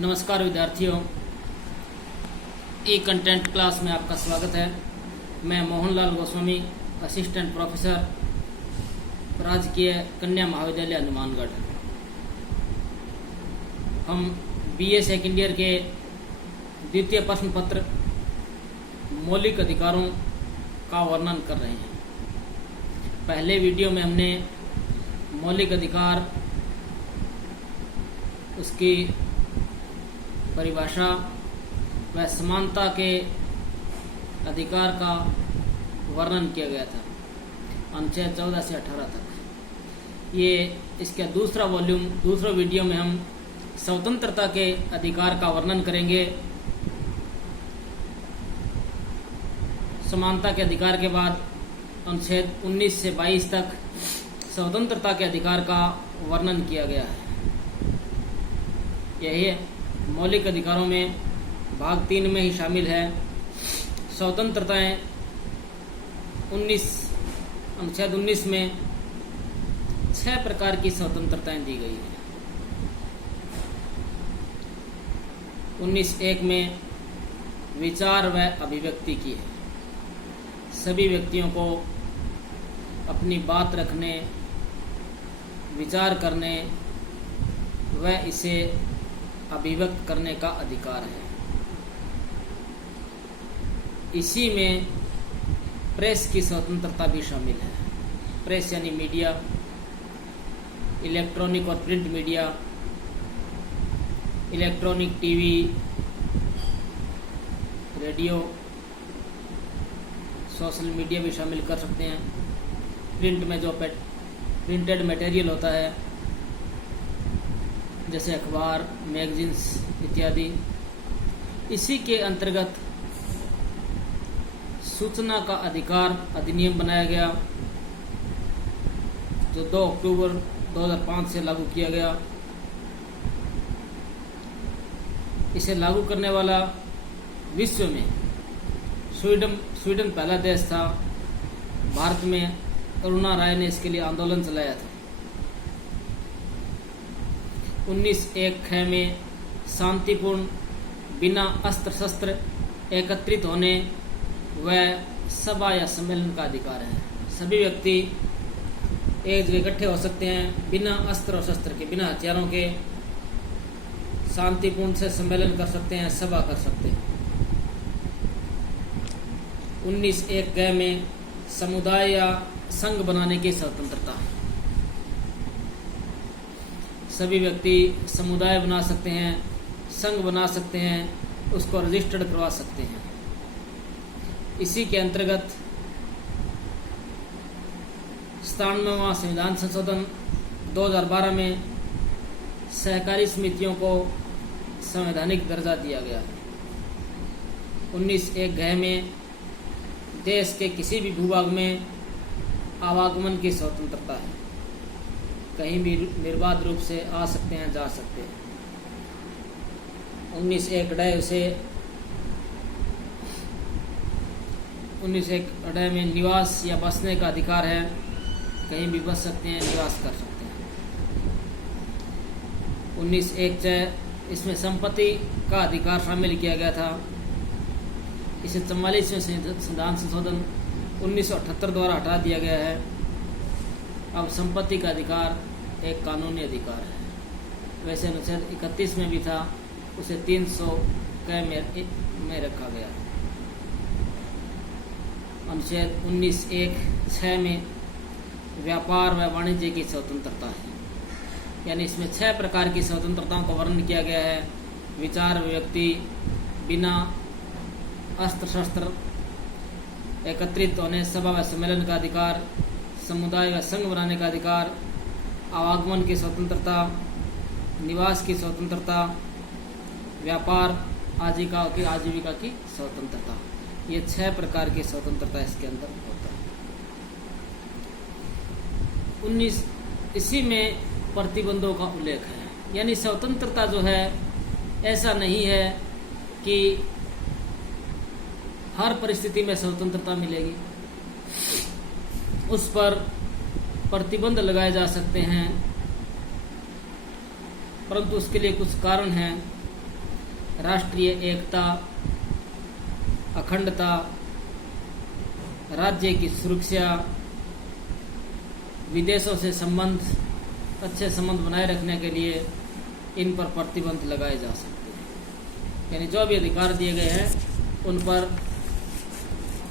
नमस्कार विद्यार्थियों, ई content class में आपका स्वागत है। मैं मोहनलाल गोस्वामी, असिस्टेंट प्रोफेसर, राजकीय कन्या महाविद्यालय हनुमानगढ़। हम बीए सेकंड ईयर के द्वितीय प्रश्न पत्र मौलिक अधिकारों का वर्णन कर रहे हैं। पहले वीडियो में हमने मौलिक अधिकार, उसकी परिभाषा व समानता के अधिकार का वर्णन किया गया था अनुच्छेद 14 से 18 तक। ये इसका दूसरा वीडियो में हम स्वतंत्रता के अधिकार का वर्णन करेंगे। समानता के अधिकार के बाद अनुच्छेद 19 से 22 तक स्वतंत्रता के अधिकार का वर्णन किया गया है। यही मौलिक अधिकारों में भाग 3 में ही शामिल है। स्वतंत्रताएं अनुच्छेद 19 में 6 प्रकार की स्वतंत्रताएं दी गई है। 19(1) में विचार व अभिव्यक्ति की है। सभी व्यक्तियों को अपनी बात रखने, विचार करने व इसे अभिव्यक्त करने का अधिकार है। इसी में प्रेस की स्वतंत्रता भी शामिल है। प्रेस यानी मीडिया, इलेक्ट्रॉनिक और print media, electronic TV, radio, social media भी शामिल कर सकते हैं। प्रिंट में जो प्रिंटेड मटेरियल होता है जैसे अखबार, मैगजीन्स इत्यादि। इसी के अंतर्गत सूचना का अधिकार अधिनियम बनाया गया जो 2 अक्टूबर 2005 से लागू किया गया। इसे लागू करने वाला विश्व में स्वीडन पहला देश था। भारत में अरुणा राय ने इसके लिए आंदोलन चलाया था। 19(1) में शांतिपूर्ण, बिना अस्त्र शस्त्र एकत्रित होने व सभा या सम्मेलन का अधिकार है। सभी व्यक्ति एक जगह इकट्ठे हो सकते हैं, बिना अस्त्र और शस्त्र के, बिना हथियारों के शांतिपूर्ण से सम्मेलन कर सकते हैं, सभा कर सकते हैं। 19(1) में समुदाय या संघ बनाने की स्वतंत्रता। सभी व्यक्ति समुदाय बना सकते हैं, संघ बना सकते हैं, उसको रजिस्टर्ड करवा सकते हैं। इसी के अंतर्गत 97वां संविधान संशोधन 2012 में सहकारी समितियों को संवैधानिक दर्जा दिया गया। 19(1) में देश के किसी भी भूभाग में आवागमन की स्वतंत्रता है। कहीं भी निर्बाध रूप से आ सकते हैं, जा सकते हैं। 19(1) में निवास या बसने का अधिकार है। कहीं भी बस सकते हैं, निवास कर सकते हैं। 19(1) इसमें संपत्ति का अधिकार शामिल किया गया था। इसे 44वें संविधान संशोधन 1978 द्वारा हटा दिया गया है। अब संपत्ति का अधिकार एक कानूनी अधिकार है। वैसे अनुच्छेद 31 में भी था, उसे 300 में रखा गया। अनुच्छेद 19(1)(6) में व्यापार व वाणिज्य की स्वतंत्रता है। यानी इसमें 6 प्रकार की स्वतंत्रताओं का वर्णन किया गया है। विचार व्यक्ति, बिना अस्त्र शस्त्र एकत्रित होने, सभा व सम्मेलन का अधिकार, समुदाय व संघ बनाने का अधिकार, आवागमन की स्वतंत्रता, निवास की स्वतंत्रता, व्यापार, आजीविका की स्वतंत्रता। ये 6 प्रकार की स्वतंत्रता इसके अंदर होता है। इसी में प्रतिबंधों का उल्लेख है। यानी स्वतंत्रता जो है, ऐसा नहीं है कि हर परिस्थिति में स्वतंत्रता मिलेगी। उस पर प्रतिबंध लगाए जा सकते हैं, परंतु उसके लिए कुछ कारण हैं। राष्ट्रीय एकता, अखंडता, राज्य की सुरक्षा, विदेशों से अच्छे संबंध बनाए रखने के लिए इन पर प्रतिबंध लगाए जा सकते हैं। यानी जो भी अधिकार दिए गए हैं उन पर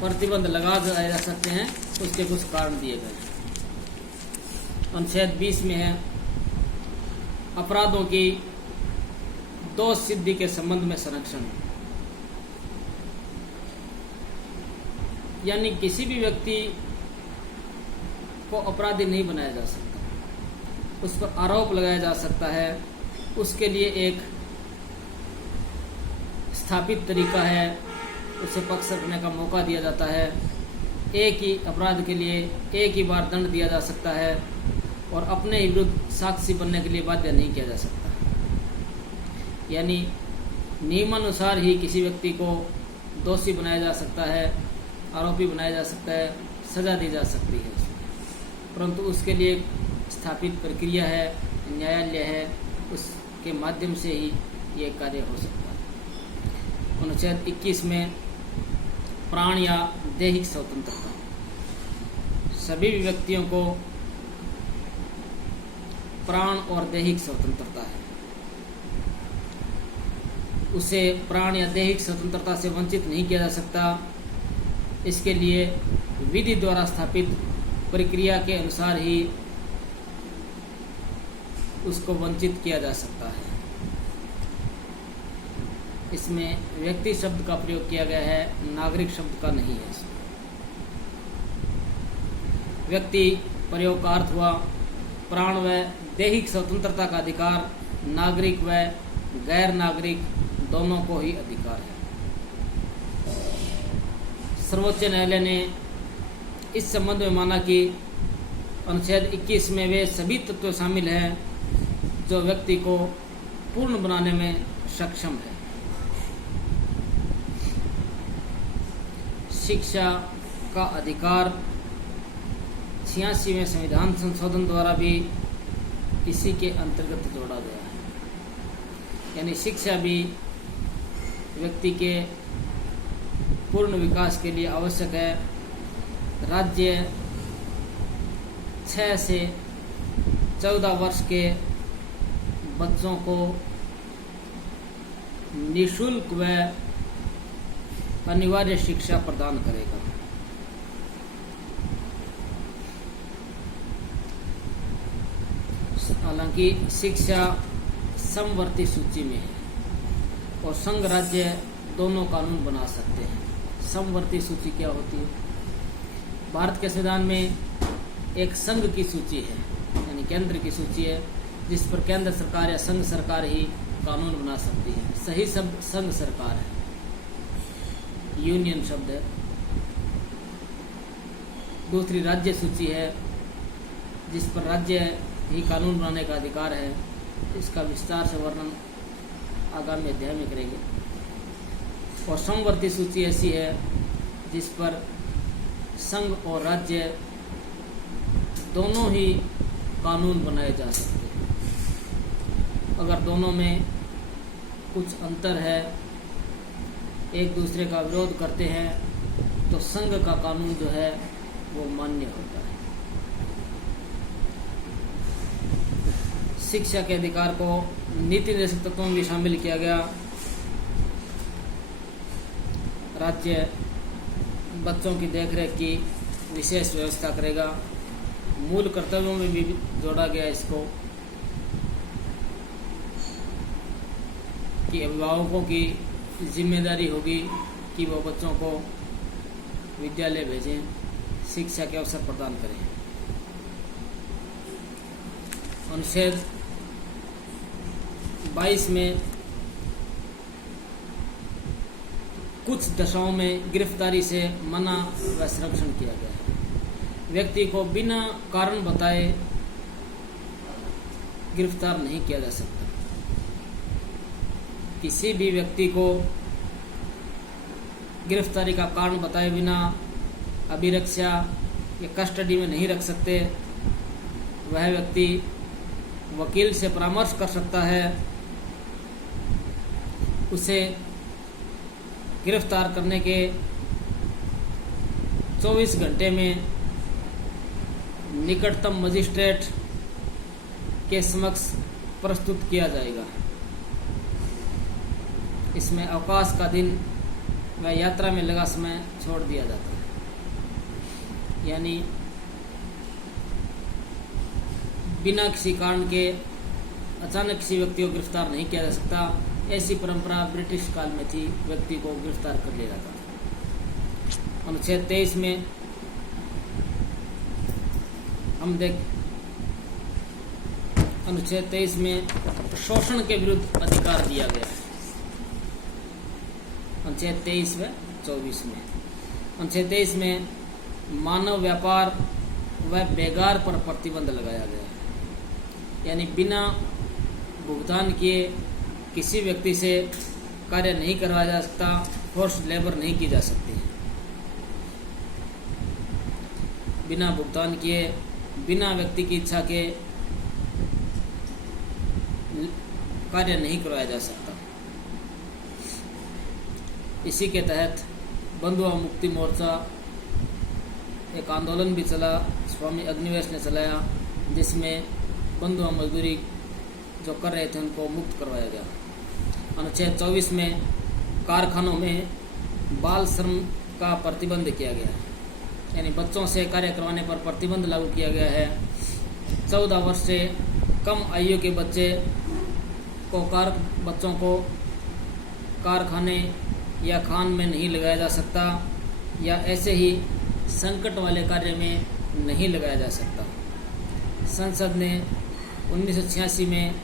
प्रतिबंध लगा जा सकते हैं, उसके कुछ कारण दिए गए हैं। अनुच्छेद 20 में है अपराधों की दोष सिद्धि के संबंध में संरक्षण, यानी किसी भी व्यक्ति को अपराधी नहीं बनाया जा सकता, उस पर आरोप लगाया जा सकता है, उसके लिए एक स्थापित तरीका है, उसे पक्ष रखने का मौका दिया जाता है। एक ही अपराध के लिए एक ही बार दंड दिया जा सकता है और अपने ही विरुद्ध साक्षी बनने के लिए बाध्य नहीं किया जा सकता। यानी नियमानुसार ही किसी व्यक्ति को दोषी बनाया जा सकता है, आरोपी बनाया जा सकता है, सजा दी जा सकती है, परंतु उसके लिए स्थापित प्रक्रिया है, न्यायालय है, उसके माध्यम से ही ये कार्य हो सकता है। अनुच्छेद 21 में प्राण या दैहिक स्वतंत्रता, सभी व्यक्तियों को प्राण और दैहिक स्वतंत्रता है, उसे प्राण या दैहिक स्वतंत्रता से वंचित नहीं किया जा सकता। इसके लिए विधि द्वारा स्थापित प्रक्रिया के अनुसार ही उसको वंचित किया जा सकता है। इसमें व्यक्ति शब्द का प्रयोग किया गया है, नागरिक शब्द का नहीं है। व्यक्ति प्रयोग का अर्थ हुआ प्राण व दैहिक स्वतंत्रता का अधिकार नागरिक व गैर नागरिक दोनों को ही अधिकार है। सर्वोच्च न्यायालय ने इस संबंध में माना कि अनुच्छेद 21 में वे सभी तत्व शामिल हैं जो व्यक्ति को पूर्ण बनाने में सक्षम है। शिक्षा का अधिकार 86वें संविधान संशोधन द्वारा भी इसी के अंतर्गत जोड़ा गया है। यानी शिक्षा भी व्यक्ति के पूर्ण विकास के लिए आवश्यक है। राज्य 6 से 14 वर्ष के बच्चों को निःशुल्क व अनिवार्य शिक्षा प्रदान करेगा। हालांकि शिक्षा समवर्ती सूची में है और संघ राज्य दोनों कानून बना सकते हैं। समवर्ती सूची क्या होती है? भारत के संविधान में एक संघ की सूची है, यानी केंद्र की सूची है, जिस पर केंद्र सरकार या संघ सरकार ही कानून बना सकती है। सही शब्द संघ सरकार है, यूनियन शब्द है। दूसरी राज्य सूची है, जिस पर राज्य ही कानून बनाने का अधिकार है। इसका विस्तार से वर्णन आगामी अध्याय में करेंगे। और समवर्ती सूची ऐसी है जिस पर संघ और राज्य दोनों ही कानून बनाए जा सकते हैं। अगर दोनों में कुछ अंतर है, एक दूसरे का विरोध करते हैं, तो संघ का कानून जो है वो मान्य होता है। शिक्षा के अधिकार को नीति निर्देशक तत्वों में भी शामिल किया गया। राज्य बच्चों की देखरेख की विशेष व्यवस्था करेगा। मूल कर्तव्यों में भी जोड़ा गया इसको कि अभिभावकों की जिम्मेदारी होगी कि वो बच्चों को विद्यालय भेजें, शिक्षा के अवसर प्रदान करें। अनुच्छेद 22 में कुछ दशाओं में गिरफ्तारी से मना व संरक्षण किया गया है। व्यक्ति को बिना कारण बताए गिरफ्तार नहीं किया जा सकता। किसी भी व्यक्ति को गिरफ्तारी का कारण बताए बिना अभिरक्षा या कस्टडी में नहीं रख सकते। वह व्यक्ति वकील से परामर्श कर सकता है उसे गिरफ्तार करने के 24 घंटे में निकटतम मजिस्ट्रेट के समक्ष प्रस्तुत किया जाएगा। इसमें अवकाश का दिन व यात्रा में लगा समय छोड़ दिया जाता है, यानी बिना किसी कारण के अचानक किसी व्यक्ति को गिरफ्तार नहीं किया जा सकता। ऐसी परंपरा ब्रिटिश काल में थी, व्यक्ति को गिरफ्तार कर लिया जाता था। अनुच्छेद 23 में हम अनुच्छेद 23 में शोषण के विरुद्ध अधिकार दिया गया है। अनुच्छेद 23 व 24 में, अनुच्छेद 23 में मानव व्यापार व बेगार पर प्रतिबंध लगाया गया है, यानी बिना भुगतान किए किसी व्यक्ति से कार्य नहीं करवाया जा सकता, फोर्स्ड लेबर नहीं की जा सकती। बिना भुगतान किए, बिना व्यक्ति की इच्छा के कार्य नहीं करवाया जा सकता। इसी के तहत बंधुआ मुक्ति मोर्चा एक आंदोलन भी चला, स्वामी अग्निवेश ने चलाया, जिसमें बंधुआ मजदूरी जो कर रहे थे उनको मुक्त करवाया गया। अनुच्छेद 24 में कारखानों में बाल श्रम का प्रतिबंध किया गया है, यानी बच्चों से कार्य करवाने पर प्रतिबंध लागू किया गया है। 14 वर्ष से कम आयु के बच्चों को कारखाने या खान में नहीं लगाया जा सकता, या ऐसे ही संकट वाले कार्य में नहीं लगाया जा सकता। संसद ने 1986 में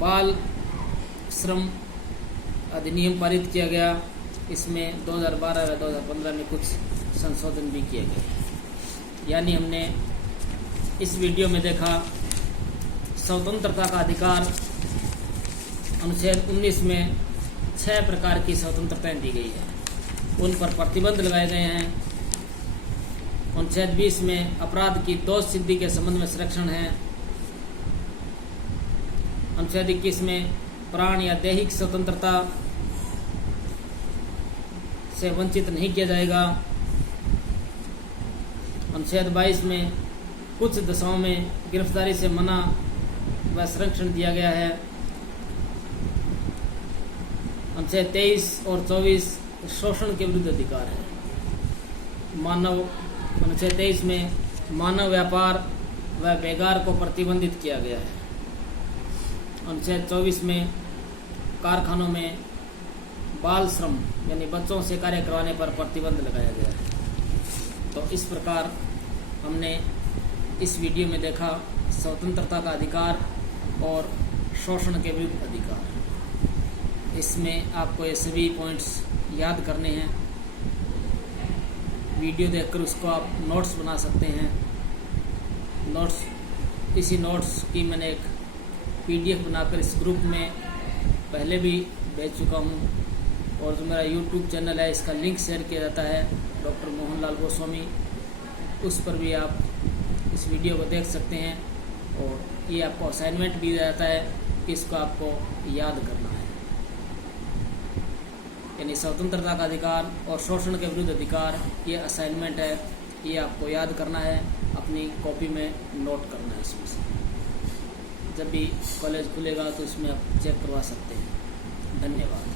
बाल श्रम अधिनियम पारित किया गया। इसमें 2012 व 2015 में कुछ संशोधन भी किए गए। यानी हमने इस वीडियो में देखा स्वतंत्रता का अधिकार। अनुच्छेद 19 में 6 प्रकार की स्वतंत्रताएं दी गई है, उन पर प्रतिबंध लगाए गए हैं। अनुच्छेद 20 में अपराध की दोष सिद्धि के संबंध में संरक्षण है। अनुच्छेद 21 में प्राण या दैहिक स्वतंत्रता से वंचित नहीं किया जाएगा। अनुच्छेद 22 में कुछ दशाओं में गिरफ्तारी से मना व संरक्षण दिया गया है। अनुच्छेद 23 और 24 शोषण के विरुद्ध अधिकार है। अनुच्छेद 23 में मानव व्यापार व बेगार को प्रतिबंधित किया गया है। अनुच्छेद 24 में कारखानों में बाल श्रम यानी बच्चों से कार्य करवाने पर प्रतिबंध लगाया गया है। तो इस प्रकार हमने इस वीडियो में देखा स्वतंत्रता का अधिकार और शोषण के विरुद्ध अधिकार। इसमें आपको ये सभी पॉइंट्स याद करने हैं। वीडियो देखकर उसको आप नोट्स बना सकते हैं। इसी नोट्स की मैंने एक PDF बनाकर इस ग्रुप में पहले भी भेज चुका हूँ, और जो मेरा YouTube चैनल है इसका लिंक शेयर किया जाता है, डॉक्टर मोहनलाल गोस्वामी, उस पर भी आप इस वीडियो को देख सकते हैं। और ये आपको असाइनमेंट भी दिया जाता है कि इसको आपको याद करना है। यानी स्वतंत्रता का अधिकार और शोषण के विरुद्ध अधिकार, ये असाइनमेंट है, ये आपको याद करना है, अपनी कॉपी में नोट करना है। इसमें से जब भी कॉलेज खुलेगा तो इसमें आप चेक करवा सकते हैं। धन्यवाद।